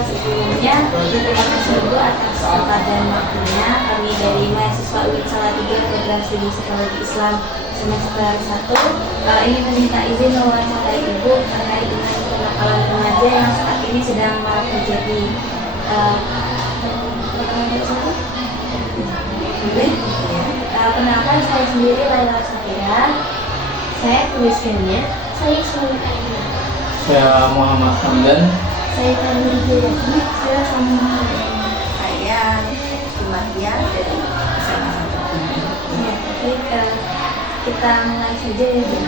Sebelumnya terima kasih dulu atas kesempatan waktunya. Kami dari mahasiswa UIN Salatiga Program Studi Psikologi Islam semester 1 ini meminta izin mewawancarai Ibu terkait dengan kenakalan remaja yang saat ini sedang marak terjadi. Kenapa saya sendiri Laila Safira? Saya tuliskannya. Saya Suami Aina. Saya Muhammad Hamdan. Saya Tani Jurati. Saya sama. Saya Imahia dari SMA 1. Ya, baik, kita mulai saja ya Bu.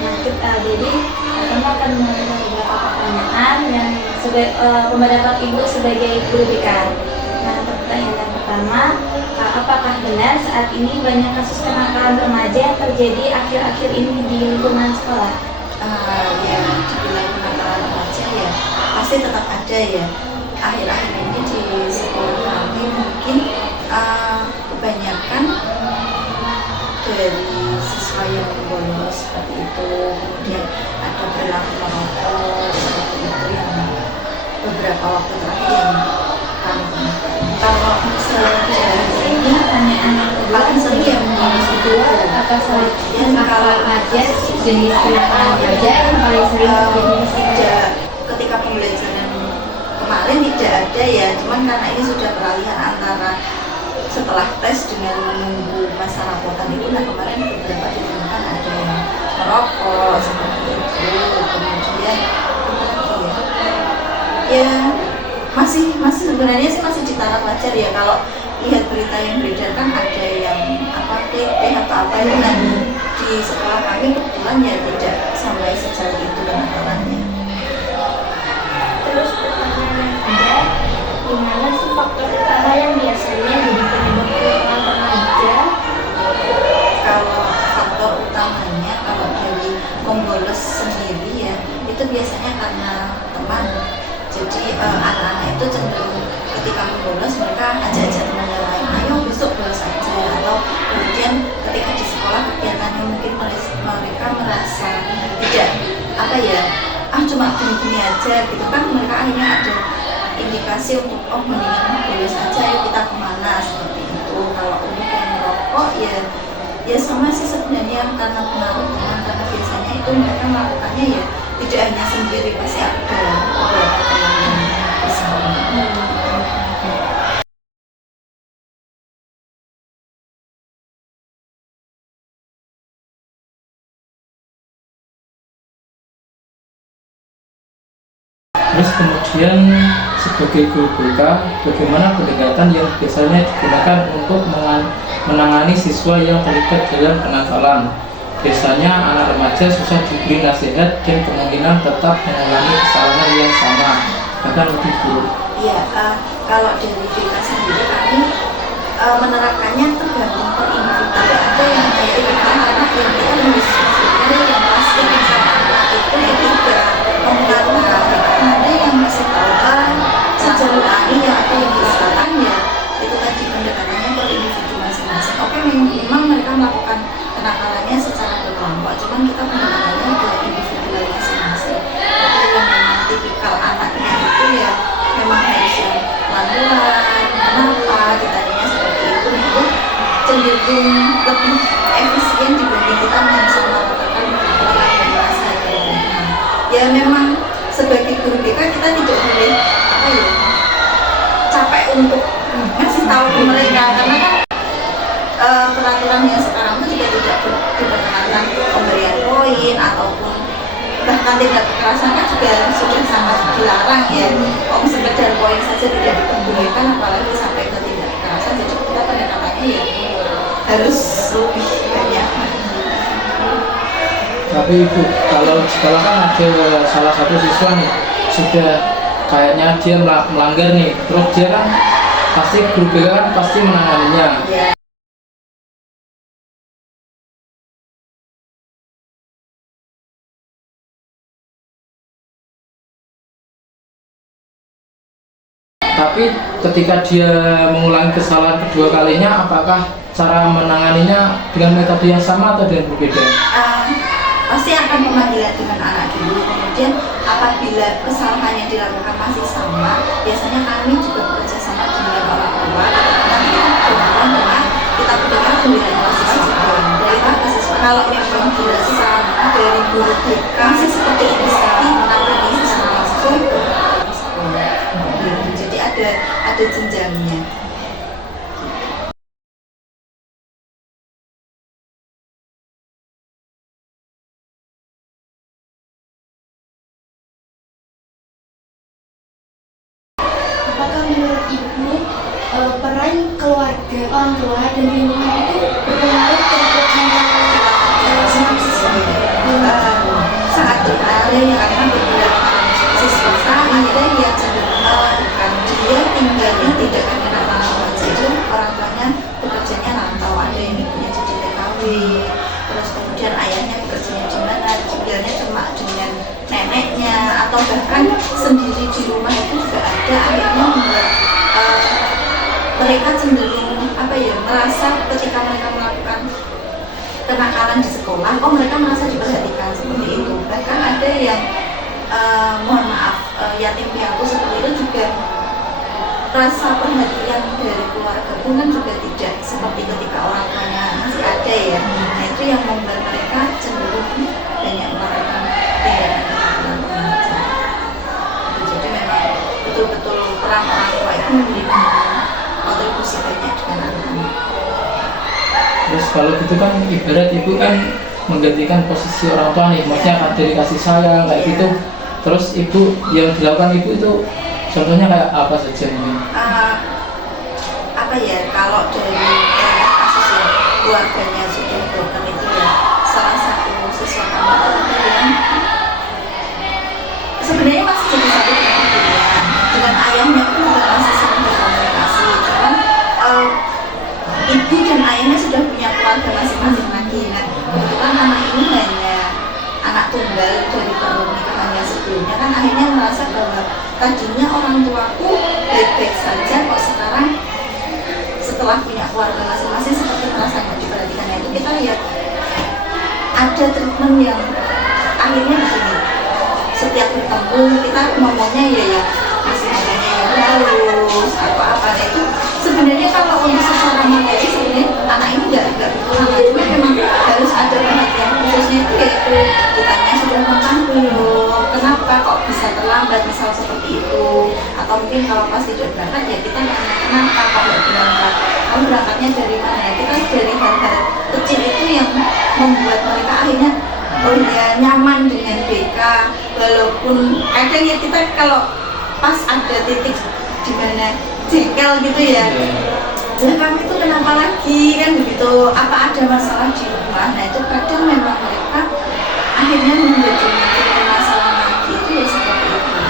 Nah, jadi kami akan mengajukan beberapa pertanyaan yang pendapat Ibu sebagai guru BK. Nah, pertanyaan yang pertama, apakah benar saat ini banyak kasus kenakalan remaja yang terjadi akhir-akhir ini di lingkungan sekolah? Ya, dibilang kenakalan remaja ya pasti tetap ada ya. Akhir-akhir ini di sekolah kami mungkin kebanyakan dari siswa yang bolos seperti itu, kemudian ada perilaku merokok seperti itu yang beberapa waktu terakhir yang kami temukan. Kalau Ini pertanyaan yang kedua, paling sering yang bolos itu apa saja kalau remaja jenis kenakalan remaja yang paling sering terjadi? Ketika pembelajaran kemarin tidak ada ya, cuman karena ini sudah peralihan antara setelah tes dengan menunggu masa rapotan itu, nah kemarin beberapa ditemukan ada yang merokok seperti itu, kemudian ya masih sebenarnya sih masih di taraf wajar ya. Kalau lihat berita yang beredar kan ada yang atau apa itu, nah di sekolah kami kebetulan ya tidak sampai sejauh itu kenakalannya. Terus pertanyaan kedua, gimana sih faktor utama yang biasanya jadi penyebab kenakalan remaja? Kalau faktor utamanya kalau dari pembolos sendiri ya itu biasanya karena teman. Jadi anak-anak itu cenderung ketika membolos mereka ajak-ajak temannya lain, ayo besok bolos aja, atau kemudian ketika di sekolah kegiatannya mungkin mereka merasa tidak cuma gini-gini aja gitu kan, mereka akhirnya ada indikasi untuk mendingan bolos aja, ayo kita kemana seperti itu. Kalau untuk yang merokok ya sama sih sebenarnya karena pengaruh teman, karena biasanya itu mereka melakukannya ya tidak hanya sendiri, pasti ada beberapa teman yang bersama. Terus kemudian sebagai guru BK, bagaimana pendekatan yang biasanya digunakan untuk menangani siswa yang terlibat dalam kenakalan? Biasanya anak remaja susah diberi nasihat dan kemungkinan tetap mengulangi kesalahan yang sama, bahkan lebih buruk. Iya, kalau dari BK sendiri kami menerapkannya tergantung per individu. Tapi ada yang anak yang kita sebenarnya yang pasti misalnya itu yang tidak mempengaruhi, ada yang masih tahu sejauh ini yang ada yang diusahakan ya itu tadi pendekatannya per individu masing-masing. Oke, memang mereka melakukan kenakalannya secara berkelompok, cuman kita pendekatannya ke individu masing-masing. Tapi yang memang tipikal anaknya itu ya memang harus yang pelan-pelan, kenapa ditanyanya seperti itu cenderung lebih efisien dibanding kita langsung melakukan pengawasan. Ya memang sebagai guru BK kita tidak boleh capek untuk ngasih tahu ke mereka, karena kan peraturan yang sekarang itu juga tidak berkaitan pemberian poin ataupun bahkan tindak kekerasan kan juga sudah sangat dilarang ya. Sekedar poin saja tidak diperbolehkan, apalagi sampai ke tindak kekerasan. Jadi kita pendekatannya ya harus lebih banyak. Tapi Ibu, kalau di sekolah kan ada salah satu siswa nih sudah kayaknya dia melanggar nih, terus dia kan pasti guru BK kan pasti menanganinya. Ya. Tapi ketika dia mengulangi kesalahan kedua kalinya, apakah cara menanganinya dengan metode yang sama atau dengan berbeda? Pasti akan pemanggilan dengan anak dulu, kemudian apabila kesalahan yang dilakukan masih sama, biasanya kami juga bekerja sama dengan orang tua. Nanti kita dengan kita berikan pembinaan siswa dari siswa. Kalau memang dirasa dari guru BK seperti ini sekali menangani secara langsung ke sekolah. Jadi ada jenjangnya. Apakah menurut Ibu peran keluarga, orang tua dan lingkungan itu berpengaruh terhadap mental seorang siswa? Sangat berpengaruh karena beberapa siswa ada yang cenderung melakukan dia tinggalnya tidak dengan orang tua, jadi orang tuanya bekerjanya rantau, ada yang ibunya jadi TKW, terus kemudian ayahnya bekerjanya di mana, tinggalnya cuma dengan neneknya atau bahkan sendiri di rumah itu juga ada, akhirnya membuat mereka cenderung merasa ketika mereka melakukan kenakalan di sekolah, mereka merasa diperhatikan seperti itu. Bahkan ada yang mohon maaf, yatim piatu seperti itu juga rasa perhatian dari keluarga pun kan juga tidak seperti ketika orang tuanya masih ada ya. Nah itu yang membuat mereka cenderung banyak melakukan tindakan remaja. Jadi memang betul-betul peran orang tua itu memberikan kontribusi banyak dengan anak-anak. Terus kalau gitu kan ibarat ibu kan menggantikan posisi orang tua nih, maksudnya dari kasih sayang kayak gitu. Terus ibu yang dilakukan ibu itu contohnya kayak apa saja mungkin? Kalau dari kasus yang keluarganya sudah broken itu ya, salah satu siswa kami itu yang sebenarnya masih jadi satu keluarga dengan ayahnya pun juga masih sering berkomunikasi, cuman ibu dan ayahnya sudah punya keluarga masing-masing lagi. Nah kebetulan anak ini hanya anak tunggal dari pernikahan yang sebelumnya, kan akhirnya merasa bahwa tadinya orang tuaku baik-baik saja kok sekarang setelah punya keluarga masing-masing seperti merasa nggak diperhatikan. Itu kita lihat ada treatment yang akhirnya begini, setiap bertemu kita ngomongnya ya masih ngomongnya yang halus atau apa. Nah itu sebenarnya kalau untuk secara materi sebenarnya anak ini nggak berkurang, cuma memang harus ada perhatian khususnya itu yaitu ditanya sudah makan belum, kenapa kok bisa terlambat misal seperti itu, atau mungkin kalau pas tidak berangkat ya kita nanya kenapa kok nggak berangkat, kamu berangkatnya dari mana. Kita dari hal-hal kecil itu yang membuat mereka akhirnya nyaman dengan BK, walaupun kadang ya kita kalau pas ada titik di mana jengkel gitu ya, kamu itu kenapa lagi kan begitu, apa ada masalah di rumah. Nah itu kadang memang mereka akhirnya menjadi permasalahan lagi itu ya seperti itu,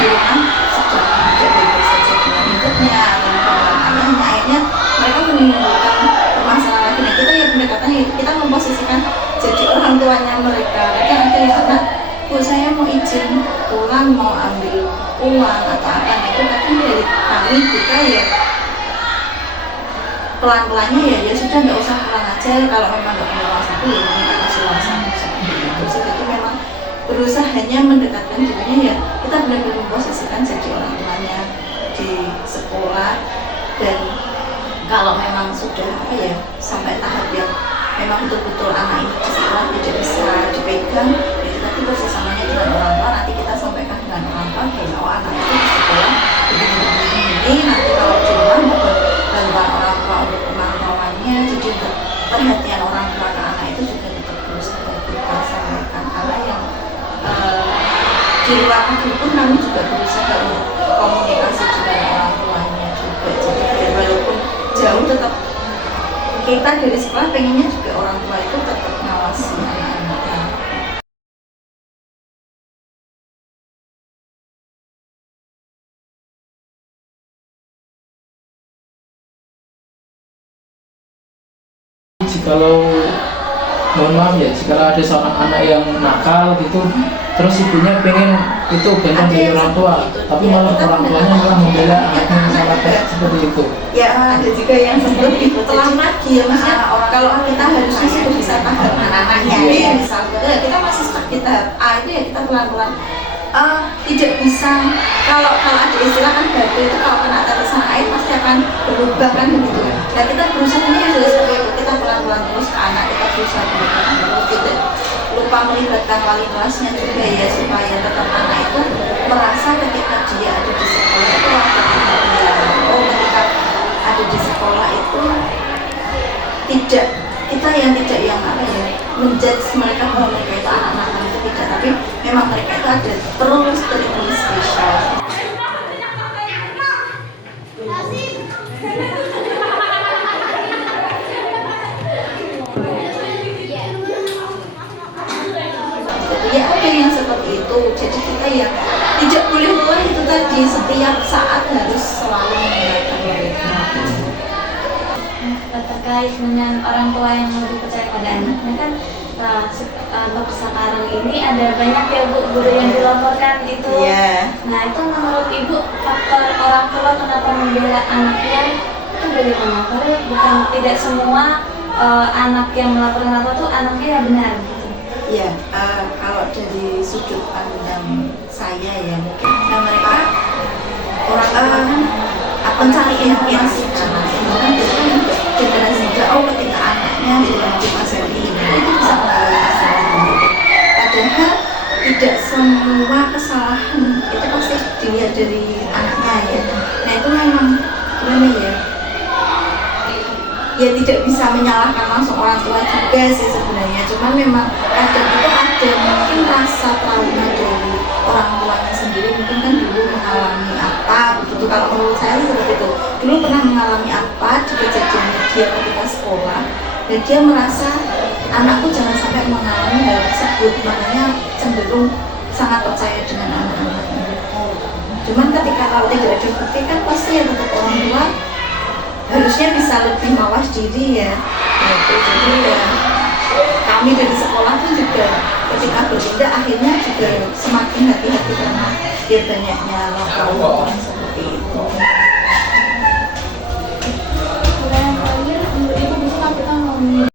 di rumah sedang tidak baik saja dengan hidupnya atau dengan ayahnya, akhirnya mereka menimbulkan permasalahan lagi. Nah kita ya pendekatannya itu kita memposisikan jadi orang tuanya mereka. Kadang ada yang anak, Bu saya mau izin pulang, mau ambil uang atau apa. Nah itu kadang dari kami kita ya pelan-pelannya ya sudah nggak usah pulang aja, kalau memang nggak punya uang saku ya kita kasih uang saku seperti itu. Jadi memang berusahanya mendekatkan dirinya ya kita benar-benar memposisikan jadi orang tuanya di sekolah. Dan kalau memang sudah sampai tahap yang memang betul-betul anak ini di sekolah tidak bisa dipegang, ya kita tuh kerjasamanya dengan orang tua, nanti kita sampaikan dengan orang tua bahwa anak itu di sekolah begini, nanti kalau di rumah mohon bantuan orang tua untuk pemantauannya. Jadi untuk perhatian orang tua ke anak itu juga tetap berusaha kita sampaikan, karena yang di luar negeri pun kami juga berusaha untuk komunikasi dengan orang tuanya juga. Jadi biar walaupun jauh tetap kita dari sekolah pengennya juga orang tua itu tetap ngawasi anak-anaknya. Jikalau mohon maaf ya, jika ada seorang anak yang nakal gitu, terus ibunya pengen itu bantuan dari orang tua, tapi malah orang tuanya malah membela anaknya misalnya seperti itu. Ya ada juga yang sebelum itu telah lagi ya, maksudnya kalau kita harusnya sudah bisa tahan anak-anaknya ya, misalnya kita masih stuck di tahap A itu ya kita pelan-pelan tidak bisa, kalau ada istilah kan batu itu kalau kena tetesan air pasti akan berubah kan begitu. Nah kita berusaha ini juga seperti itu, kita pelan-pelan terus ke anak, kita berusaha pelan terus, kita lupa melibatkan wali kelasnya juga ya, supaya tetap anak itu merasa ketika dia ada di sekolah itu ketika ada di sekolah itu tidak, kita yang tidak yang apa ya, menjudge mereka bahwa mereka itu anak-anak itu tidak, tapi memang mereka itu ada terus treatment spesial. Ya ada yang seperti itu, jadi kita yang tidak boleh mulai itu tadi, setiap saat harus selalu mengingatkan mereka. Terkait dengan orang tua yang lebih percaya pada anaknya kan, untuk sekarang ini ada banyak ya Bu guru yang dilaporkan itu. Iya. Nah itu menurut Ibu faktor orang tua kenapa membela anaknya itu bagaimana? Karena bukan tidak semua anak yang melaporkan apa tuh anaknya yang benar gitu. Ya, kalau dari sudut pandang saya ya mungkin, nah mereka orang pencari informasi karena generasi muda, ketika anaknya di masa ini itu bisa melakukan kesalahan. Padahal tidak semua kesalahan itu pasti dilihat dari anaknya ya. Nah itu memang gimana ya? Ya tidak bisa menyalahkan langsung orang tua juga sih sebenarnya, cuman memang kadang itu ada mungkin rasa trauma dari orang tuanya sendiri, mungkin kan dulu mengalami apa begitu. Kalau menurut saya seperti itu, dulu pernah mengalami apa di kejadian dia ketika sekolah dan dia merasa anakku jangan sampai mengalami hal tersebut, makanya cenderung sangat percaya dengan anak-anaknya. Cuman ketika kalau tidak ada bukti kan pasti ya tetap orang tua harusnya bisa lebih mawas diri ya. Jadi ya kami dari sekolah pun juga ketika bertindak akhirnya juga semakin hati-hati karena dia banyaknya laporan seperti itu. Yang terakhir, menurut Ibu bisa kita ngomongin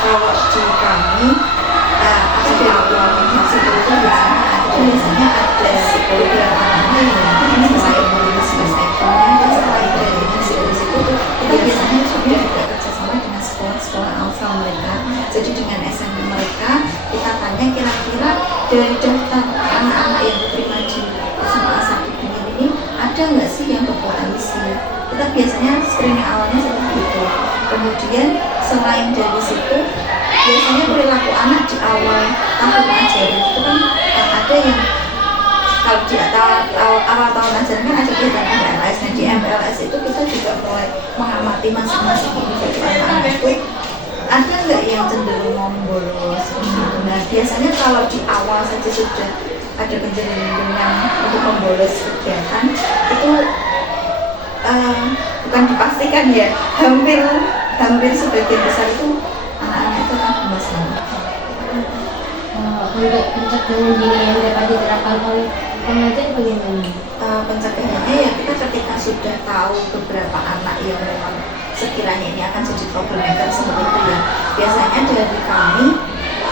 Kalau di kami ada beberapa psikolog biasanya ada psikolog yang anaknya selain menulis spektrum dan selain dari psikolog itu kita biasanya sudah kerjasama dengan sekolah-sekolah alfa mereka. Jadi dengan SMP mereka kita tanya kira-kira dari daftar anak-anak yang diterima di SMA 1 ini ada nggak sih yang berpotensi. Kita biasanya screening awalnya seperti itu. Kemudian selain dari situ, biasanya perilaku anak di awal tahun ajaran itu kan ada yang kalau di awal tahun ajaran kan ada kegiatan MPLS. Nah di MPLS itu kita juga mulai mengamati masing-masing individu anak-anak itu ada nggak yang cenderung membolos. Nah biasanya kalau di awal saja sudah ada kecenderungan untuk membolos kegiatan itu bukan dipastikan ya, hampir sebagian besar itu anak-anak itu akan bermasalah. Untuk pencegahan dini yang dapat diterapkan oleh pengajar bagaimana? Pencegahannya ya kita ketika sudah tahu beberapa anak yang memang sekiranya ini akan jadi problematik seperti itu ya, biasanya dari kami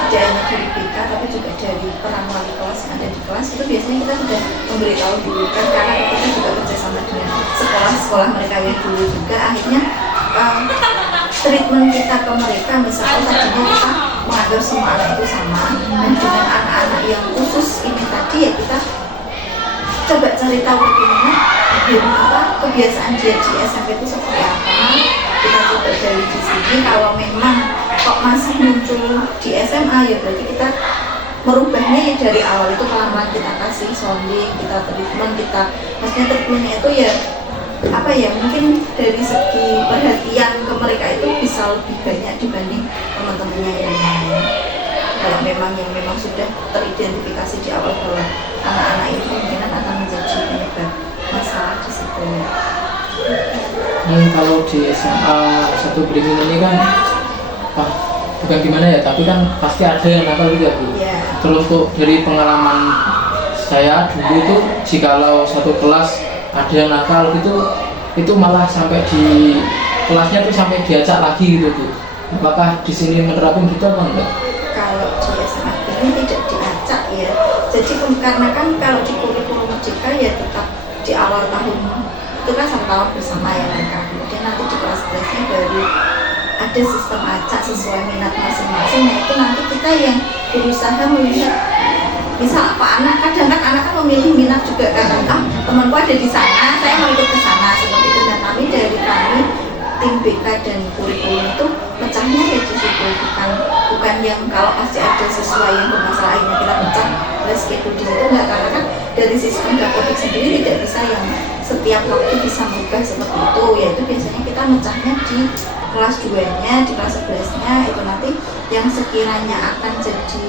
tidak hanya dari BK tapi juga dari peran wali kelas yang ada di kelas itu biasanya kita sudah memberitahu dulu kan, karena kita juga kerjasama dengan sekolah-sekolah mereka yang dulu juga akhirnya treatment kita ke mereka misalnya tadinya kita mengatur semua anak itu sama, dan dengan anak-anak yang khusus ini tadi ya kita coba cari tahu bagaimana kebiasaan dia di SMP itu seperti apa. Kita coba dari di sini, kalau memang kok masih muncul di SMA ya berarti kita merubahnya ya dari awal itu pelan-pelan kita kasih sounding, kita treatment, kita maksudnya treatmentnya itu ya apa ya, mungkin dari segi perhatian ke mereka itu bisa lebih banyak dibanding teman-temannya yang lain. Kalau memang yang memang sudah teridentifikasi di awal bahwa anak-anak ini kemungkinan akan menjadi penyebab masalah di sekolah. Kalau di SMA 1 Beringin ini kan bukan gimana ya, tapi kan pasti ada yang nakal juga Bu. Ya, Terus untuk dari pengalaman saya dulu itu, jikalau satu kelas ada yang nakal gitu, itu malah sampai di kelasnya tuh sampai diacak lagi gitu Bu. Apakah di sini menerapkan gitu apa enggak? kalau di SMA ini tidak diacak ya. Jadi karena kan kalau di kurikulum merdeka ya tetap di awal tahun itu kan satu tahun bersama ya mereka. Kemudian nanti di kelas 11-nya baru ada sistem acak sesuai minat masing-masing. Nah itu nanti kita yang berusaha melihat, misal apa anak, kadang kan anak kan memilih minat juga kan, temanku ada di sana, saya mau ikut ke sana seperti itu. Dan kami dari kami tim BK dan kurikulum itu pecahnya ya di situ, bukan yang kalau pasti ada sesuai yang bermasalah akhirnya kita pecah les itu di situ enggak, karena kan dari sistem dapodik sendiri tidak bisa yang setiap waktu bisa berubah seperti itu, yaitu biasanya kita mecahnya di kelas 2-nya, di kelas 11-nya itu nanti yang sekiranya akan jadi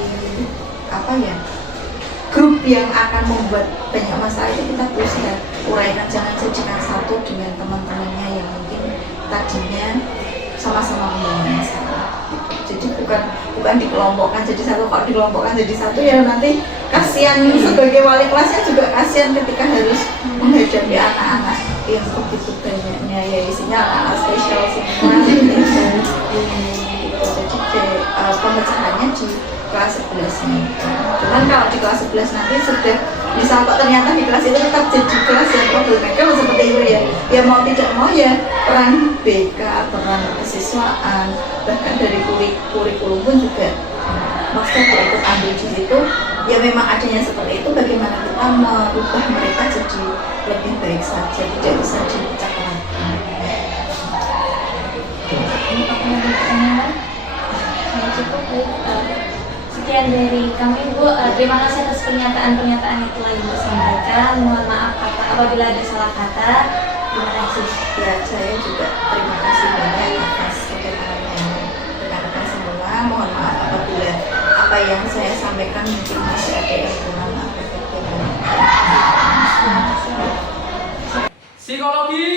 apa ya, grup yang akan membuat banyak masalah itu kita berusaha uraikan, jangan jadikan satu dengan teman-temannya yang mungkin tadinya sama-sama membangun masalah. Jadi bukan dikelompokkan jadi satu, kalau dikelompokkan jadi satu ya nanti kasihan sebagai wali kelasnya juga kasihan ketika harus menghadapi anak-anak yang begitu banyaknya, ya isinya anak-anak spesial semua gitu. Jadi pemecahannya di kelas 11 nih. Cuman kalau di kelas 11 nanti sudah misal kok ternyata di kelas itu tetap jadi kelas yang problematikal seperti itu ya. Ya mau tidak mau ya peran BK, peran kesiswaan, bahkan dari kurikulum pun juga maksudnya ikut ambil di situ. Ya memang adanya seperti itu, bagaimana kita merubah mereka jadi lebih baik saja, tidak bisa dipecah lagi. Cukup baik. Sekian dari kami Bu, terima kasih atas pernyataan-pernyataan yang telah Ibu sampaikan. Mohon maaf apabila ada salah kata. Terima kasih. Ya, saya juga terima kasih banyak atas kedatangannya rekan-rekan semua. Mohon maaf apabila apa yang saya sampaikan mungkin masih ada yang kurang. Psikologi